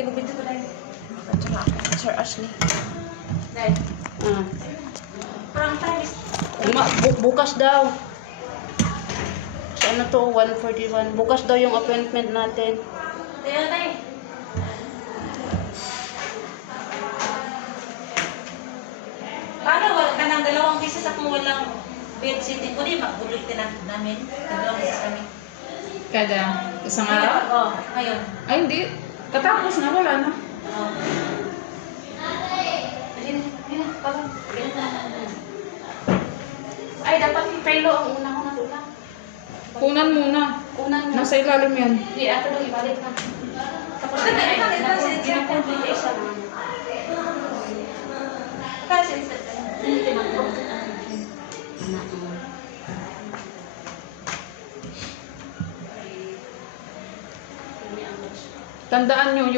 Sige, magbito ko dahil. Tsaka, Sir Ashley. Dahil. Ah. Parang tayo. Bukas daw. So ano to, 1:41. Bukas daw yung appointment natin. Dahil tayo. Paano wala ka ng 2 beses at walang bed sitting ko? Di ba? Bulit namin. 2 beses kami. Kada isang araw? Oo, ngayon. Ay, hindi. Katapos na, wala na. Oo. Ay, dapat i-pelo ang una ko na doon. Kunan muna. Kunan mo. Nasa ilalim yan. Hindi, ato lang ibalik na. Tapos na ginakontrol isa naman. Kasi, hindi tinakot. Tandaan nyo yung